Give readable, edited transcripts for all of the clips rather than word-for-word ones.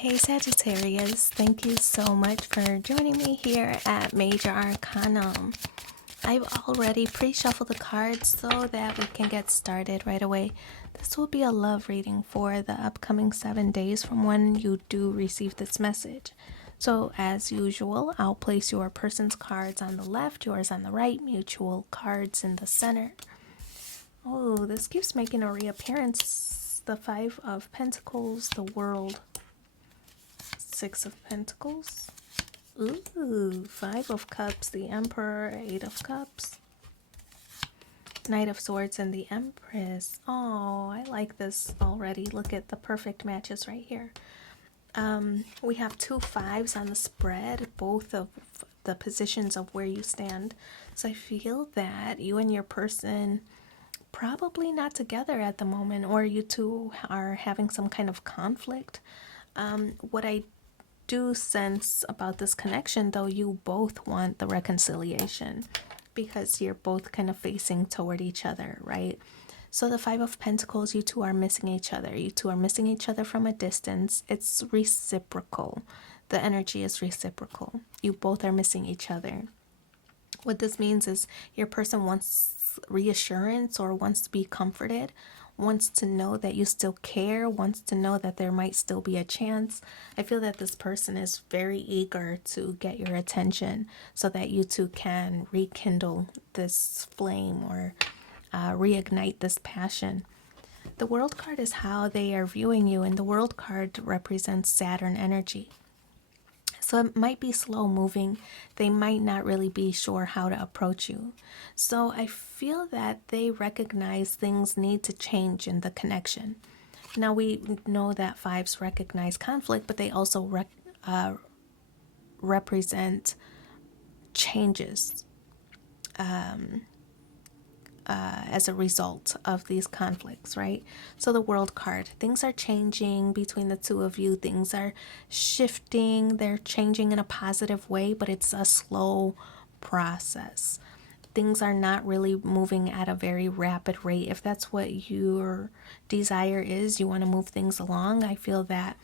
Hey Sagittarius, thank you so much for joining me here at Major Arcanum. I've already pre-shuffled the cards so that we can get started right away. This will be a love reading for the upcoming 7 days from when you do receive this message. So as usual, I'll place your person's cards on the left, yours on the right, mutual cards in the center. Oh, this keeps making a reappearance. The Five of Pentacles, the World, Six of Pentacles. Ooh, Five of Cups, the Emperor, Eight of Cups, Knight of Swords, and the Empress. Oh, I like this already. Look at the perfect matches right here. We have two fives on the spread, both of the positions of where you stand. So I feel that you and your person probably not together at the moment, or you two are having some kind of conflict. What I do sense about this connection, though, you both want the reconciliation because you're both kind of facing toward each other, right? So the Five of Pentacles, you two are missing each other. You two are missing each other from a distance. It's reciprocal. The energy is reciprocal. You both are missing each other. What this means is your person wants reassurance or wants to be comforted, wants to know that you still care, wants to know that there might still be a chance. I feel that this person is very eager to get your attention so that you two can rekindle this flame or reignite this passion. The World card is how they are viewing you, and the World card represents Saturn energy. So it might be slow moving. They might not really be sure how to approach you. So I feel that they recognize things need to change in the connection. Now we know that fives recognize conflict, but they also represent changes as a result of these conflicts, right? So the World card, things are changing between the two of you. Things are shifting. They're changing in a positive way, but it's a slow process. Things are not really moving at a very rapid rate. If that's what your desire is, you want to move things along, I feel that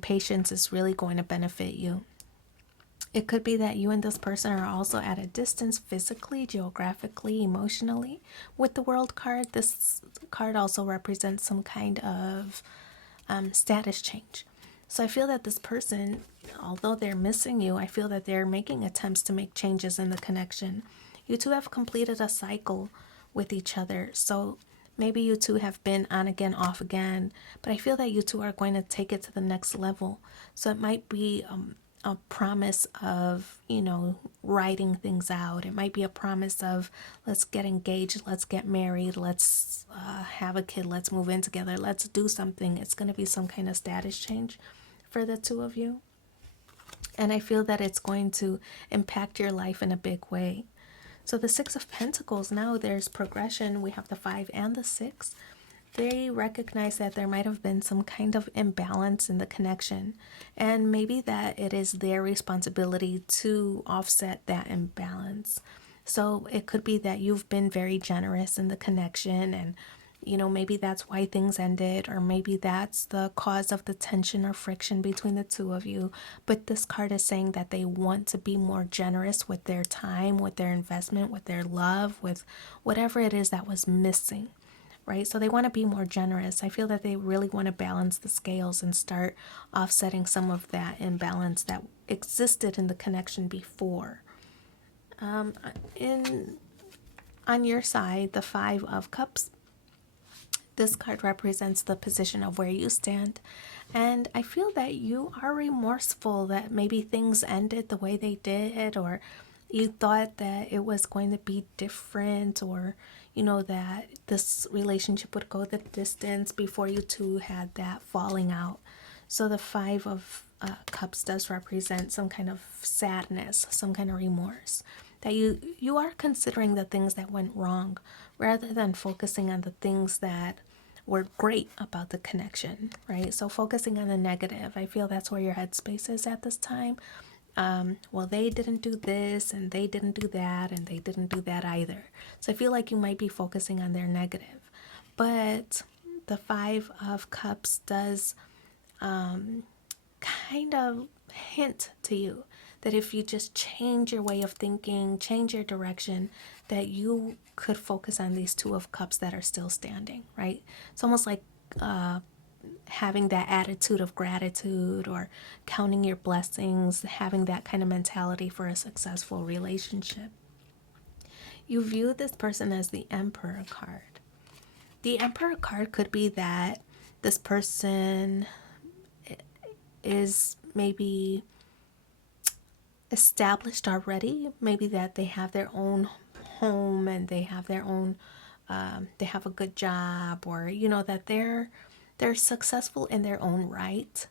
patience is really going to benefit you. It could be that you and this person are also at a distance physically, geographically, emotionally. With the World card, this card also represents some kind of status change. So I feel that this person, although they're missing you, I feel that they're making attempts to make changes in the connection. You two have completed a cycle with each other. So maybe you two have been on again, off again, but I feel that you two are going to take it to the next level. So it might be a promise of, writing things out. It might be a promise of, let's get engaged, let's get married, let's have a kid, let's move in together, let's do something. It's going to be some kind of status change for the two of you. And I feel that it's going to impact your life in a big way. So the Six of Pentacles, now there's progression. We have the 5 and the 6. They recognize that there might have been some kind of imbalance in the connection, and maybe that it is their responsibility to offset that imbalance. So it could be that you've been very generous in the connection, and maybe that's why things ended, or maybe that's the cause of the tension or friction between the two of you. But this card is saying that they want to be more generous with their time, with their investment, with their love, with whatever it is that was missing. Right? So they want to be more generous. I feel that they really want to balance the scales and start offsetting some of that imbalance that existed in the connection before. On your side, the 5 of Cups, this card represents the position of where you stand. And I feel that you are remorseful that maybe things ended the way they did, or you thought that it was going to be different, or that this relationship would go the distance before you two had that falling out. So the 5 of Cups does represent some kind of sadness, some kind of remorse, that you are considering the things that went wrong rather than focusing on the things that were great about the connection, right? So focusing on the negative, I feel that's where your headspace is at this time. Well, they didn't do this, and they didn't do that, and they didn't do that either. So I feel like you might be focusing on their negative. But the 5 of Cups does kind of hint to you that if you just change your way of thinking, change your direction, that you could focus on these Two of Cups that are still standing, right? It's almost like having that attitude of gratitude or counting your blessings, having that kind of mentality for a successful relationship. You view this person as the Emperor card. The Emperor card could be that this person is maybe established already, maybe that they have their own home and they have their own they have a good job, or that they're successful in their own right,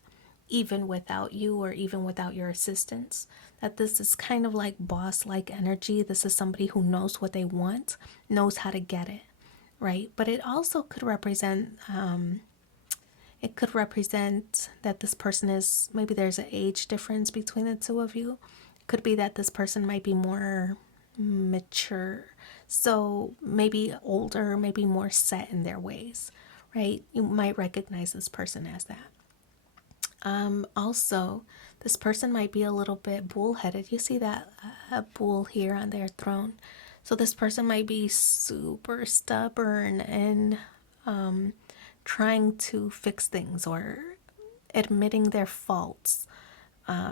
even without you or even without your assistance. That this is kind of like boss like energy. This is somebody who knows what they want, knows how to get it, right? But it also could represent that this person is, maybe there's an age difference between the two of you. It could be that this person might be more mature, so maybe older, maybe more set in their ways, right? You might recognize this person as that. Also, this person might be a little bit bullheaded. You see that bull here on their throne. So this person might be super stubborn and trying to fix things or admitting their faults.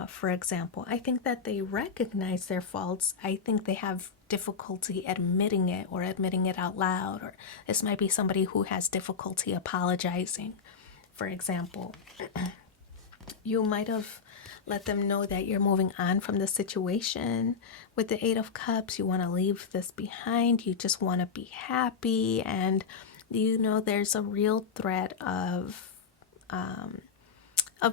For example, I think that they recognize their faults. I think they have difficulty admitting it or admitting it out loud. Or this might be somebody who has difficulty apologizing, for example. You might have let them know that you're moving on from the situation. With the Eight of Cups, you want to leave this behind. You just want to be happy. And there's a real threat of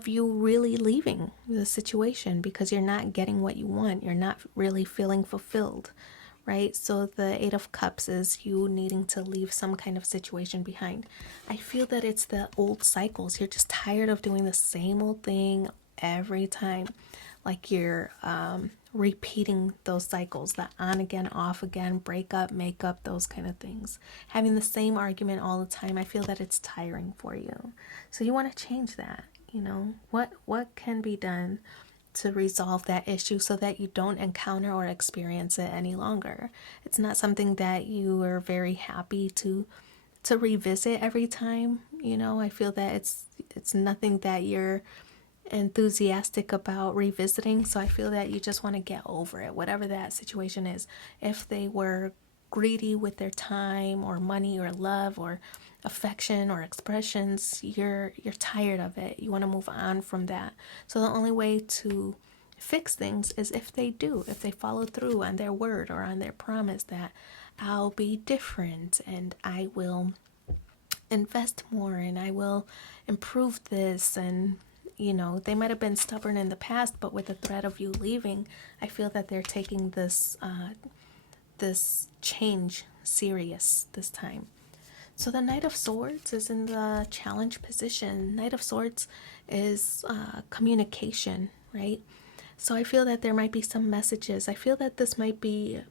you really leaving the situation because you're not getting what you want. You're not really feeling fulfilled, right? So the Eight of Cups is you needing to leave some kind of situation behind. I feel that it's the old cycles. You're just tired of doing the same old thing every time. Like you're repeating those cycles, the on again, off again, break up, make up, those kind of things. Having the same argument all the time. I feel that it's tiring for you. So you want to change that. What can be done to resolve that issue so that you don't encounter or experience it any longer. It's not something that you are very happy to revisit every time. I feel that it's nothing that you're enthusiastic about revisiting. So I feel that you just want to get over it, whatever that situation is. If they were greedy with their time or money or love or affection or expressions, you're tired of it. You want to move on from that. So the only way to fix things is if they follow through on their word or on their promise that I'll be different and I will invest more and I will improve this. And they might have been stubborn in the past, but with the threat of you leaving, I feel that they're taking this change serious this time. So the Knight of Swords is in the challenge position. Knight of Swords is communication, right? So I feel that there might be some messages. I feel that this might be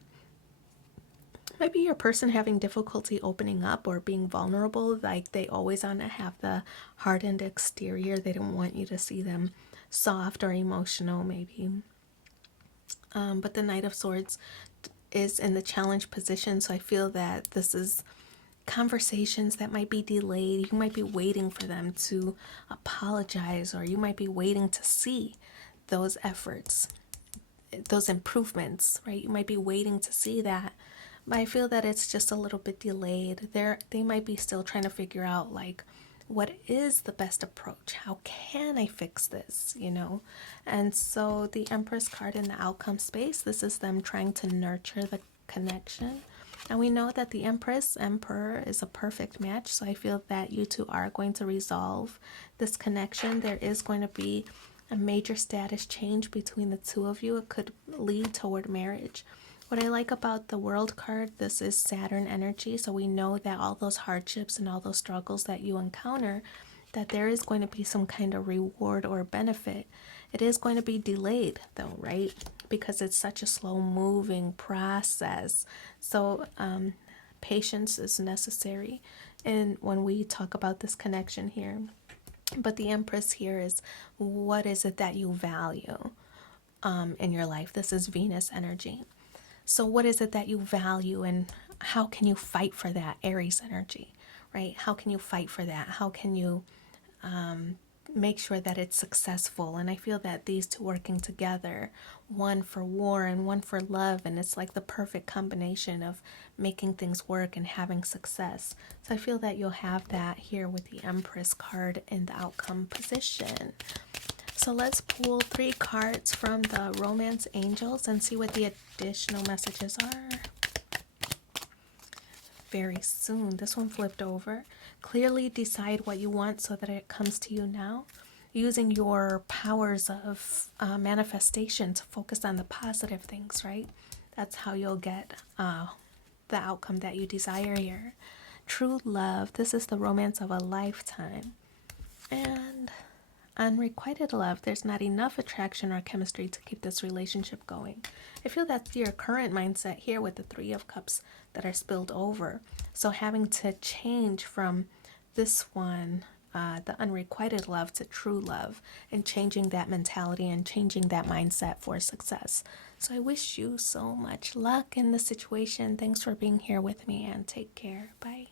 your person having difficulty opening up or being vulnerable. Like they always want to have the hardened exterior. They don't want you to see them soft or emotional, maybe. But the Knight of Swords is in the challenge position. So I feel that this is conversations that might be delayed. You might be waiting for them to apologize, or you might be waiting to see those efforts, those improvements, right? You might be waiting to see that, but I feel that it's just a little bit delayed. They might be still trying to figure out like, what is the best approach? How can I fix this? And so the Empress card in the outcome space, this is them trying to nurture the connection. And we know that the Emperor is a perfect match. So I feel that you two are going to resolve this connection. There is going to be a major status change between the two of you. It could lead toward marriage. What I like about the World card, this is Saturn energy. So we know that all those hardships and all those struggles that you encounter, that there is going to be some kind of reward or benefit. It is going to be delayed though, right? Because it's such a slow moving process. So patience is necessary. And when we talk about this connection here, But the Empress here is, what is it that you value in your life? This is Venus energy. So what is it that you value, and how can you fight for that? Aries energy, right? How can you fight for that? How can you make sure that it's successful? And I feel that these two working together, one for war and one for love, and it's like the perfect combination of making things work and having success. So I feel that you'll have that here with the Empress card in the outcome position. So let's pull 3 cards from the Romance Angels and see what the additional messages are. Very soon. This one flipped over. Clearly decide what you want so that it comes to you now. Using your powers of manifestation to focus on the positive things, right? That's how you'll get the outcome that you desire here. True love. This is the romance of a lifetime. And unrequited love. There's not enough attraction or chemistry to keep this relationship going. I feel that's your current mindset here with the 3 of Cups that are spilled over. So having to change from this one, the unrequited love, to true love, and changing that mentality and changing that mindset for success. So I wish you so much luck in this situation. Thanks for being here with me, and take care. Bye.